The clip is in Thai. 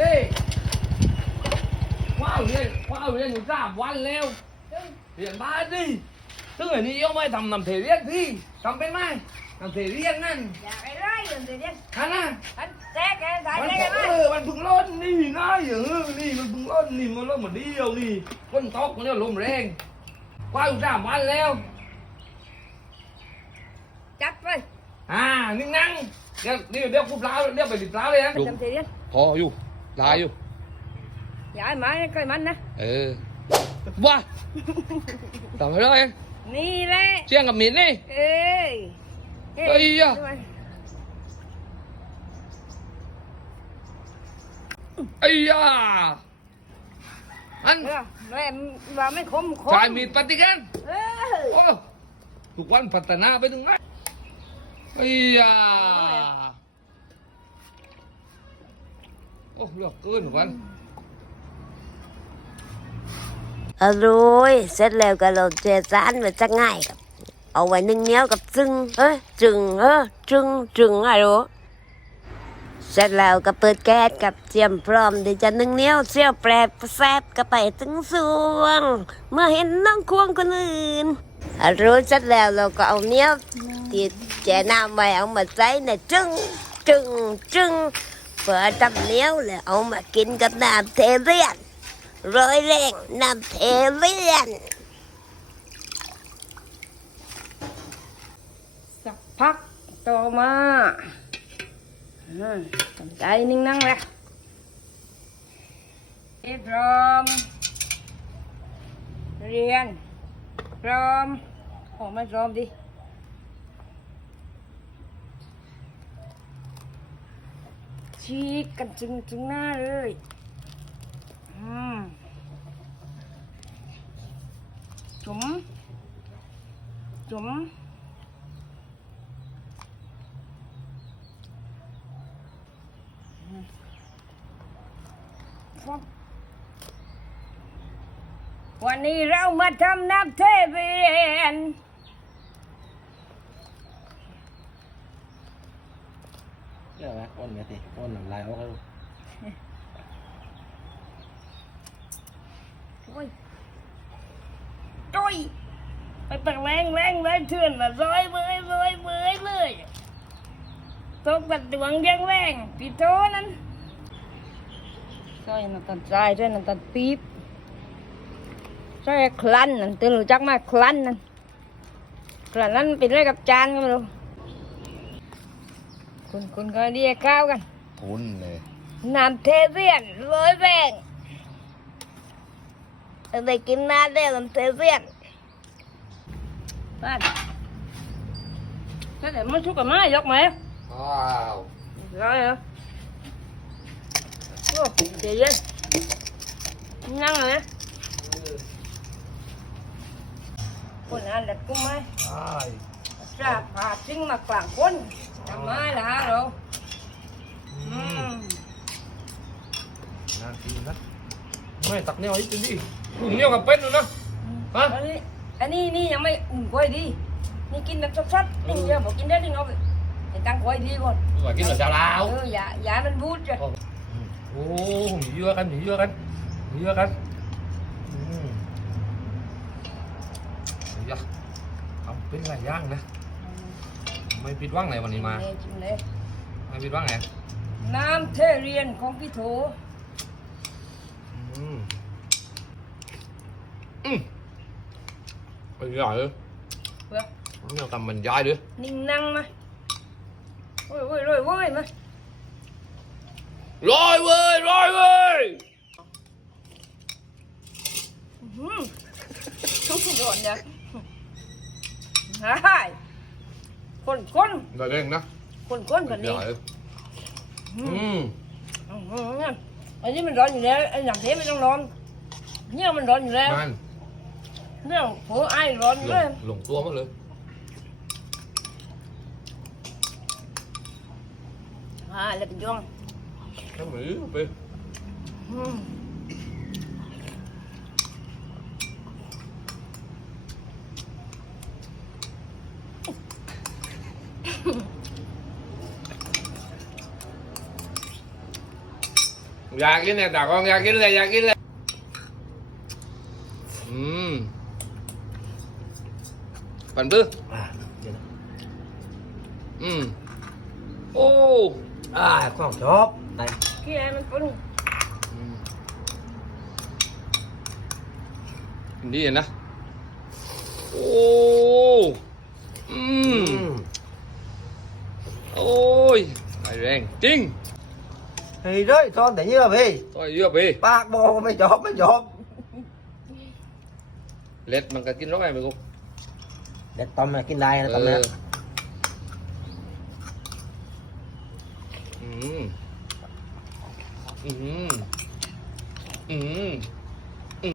นี่ว้าวเรียนว้าวเรียนอยู่สามวันแล้วเรียนบ้านดิซึ่งอันนี้ยังไม่ทำนำเทเรียนพี่ทำเป็นไหมนำเทเรียนนั่นอยากไอ้ไร่อยู่สิเนี่ยนั่นนะอันแจ๊กไอ้สายมันแจ๊กบไอ้อกไร่เออมันเพึ่งร้อนนี่นะอย่างเออนี่มันเพึ่งร้อนนี่มันร้อนเหมือนเดียวนี่คนตกมันเนี่ยลมแรงว้าวอยู่สามวันแล้วจัดไปอ่านิ่งนั่งเดี๋ยวเดี๋ยวเดี๋ยวกูเปล่าเดี๋ยวไปดิบเปล่าเลยนะไปจำเสียนพออยู่ ลายอยู่อย่าให้หมาใกล้มันนะ เออว้าทำไมได้เองนี่แหละเชี่ยงกับหมินนี่ เอ้ยเอ้ยอะทำไมไอ้ยาอันเออแม่ว่าไม่คมคมชายมีดปฏิกันเออโอ้ทุกวันพัฒนาไปถึงไหนไอ้ยา โอ้เลือกเกินทุกวันอร่อยเสร็จแล้วก็เราเจสานมันจะง่ายครับ เอาไว้นึ่งเหนี้ยวกับจึงเอ้ยจึงเออจึงจึงอะไรรู้เสร็จแล้วก็เปิดแก๊สกับเตรียมพร้อมที่จะนึ่งเหนี้ยวเสี้ยวแปรแซบก็ไปถึงสวง เมื่อเห็นน้องควงคนอื่นอร่อยเสร็จแล้วเราก็เอาเหนี้ยวที่แช่น้ำไว้เอามาใส่ในจึงจึงจึง เปิดทำเหนี้ยวแล้วเอามากินกับน้ำเทเรียนร้อยเร่งน้ำเทเลียน สักพักต่อมาอืมทำใจนิ่งนั่งเลยพร้อม เรียน พร้อมโอ้ไม่พร้อมดิ ชี้กันจึงจึงหน้าเลยอืมจุ๋มจุ๋มวันนี้เรามาทำน้ำเทเวียน เรื่องอะไรอ้นไงทีอ้นหน้ำลายเขาก็โอ้ยจุ้ยไปเปิดแรงแรงแรงเถื่อนละร้อยเบยเบยเบยเลยตกตัดดวงยังแรงปีโตนั้นใช่น้ำตาลทรายใช่น้ำตาลปี๊บใช่คลันนั่นตื่นรู้จักมากคลันนั่นคลันนั้นเป็นอะไรกับจานก็ไม่รู้ คุณคุณก็เรียกข้าวกันทุนเลย น้ำเทเวียนร้อยแรงเอาไปกินน้ำได้น้ำเทเวียนบ้านถ้าแต่มันชุกกับไม้ยกไหมว้าวร้อยเหรอโอ้เดี๋ยวเย็นนั่งเลยคนอ่านเด็กกุ้งไหมใช่จะพาทิ้งมากลางคน ทำไมล่ะเราอืมน่ากินนะไม่ตักเนี่ยไอ้จริงดิถุงเนี่ยกับเป็ดเลยนะฮะอันนี้อันนี้นี่ยังไม่อุ่นกล้วยดีนี่กินแบบสดๆนี่เดียวบอกกินได้ดิเอาไปไปตั้งกล้วยดีก่อนว่ากินแบบชาวลาวเอออย่าอย่าให้มันบูดจ้ะโอ้หมีเยอะกันหมีเยอะกันหมีเยอะกันอืมอยากทำเป็นหลายอย่างนะ ไม่ผิดหว่างไหนวันนี้มาเลยชิมเลยไม่ผิดหว่างไหนน้ำเทเรียนของพี่โถอืมอืมไปใหญ่เลยเพื่อเราทำบรรยายด้วยนิ่งนั่งมาโอ้ยโอ้ยโอ้ยโอ้ยมาร้อยเว้ยร้อยเว้ยอืมทุกคนเนี่ยใช่ คนคนได้เร่งนะคนคนแบบใหนี้ญ่เลยอือืมมอืมอืมอืมอันนี้มันร้อนอยู่แล้วไอ้หนังเทไม่ต้องร้อนเนี่ยมันร้อนอยู่แล้วนั่นเนี่ยโหไอร้อนอยู่หลเลยงหลงตัวหมดเลยอ่าแล้วเป็นยวงแค่หมือไปอืม อยากกินเลยตากล้องอยากกินเลยอยากกินเลยอืมปั่นปื้ออ่าเดี๋ยวนะอืมโอ้อ่าของชอบไปขี้ให้มันปรุงอืมดีอะนะโอ้อื อื ม ม โอ้ยไอแรงจริงเฮ้ยด้วยตอนแต่เยอะพี่ต่อยเยอะไปปากบอ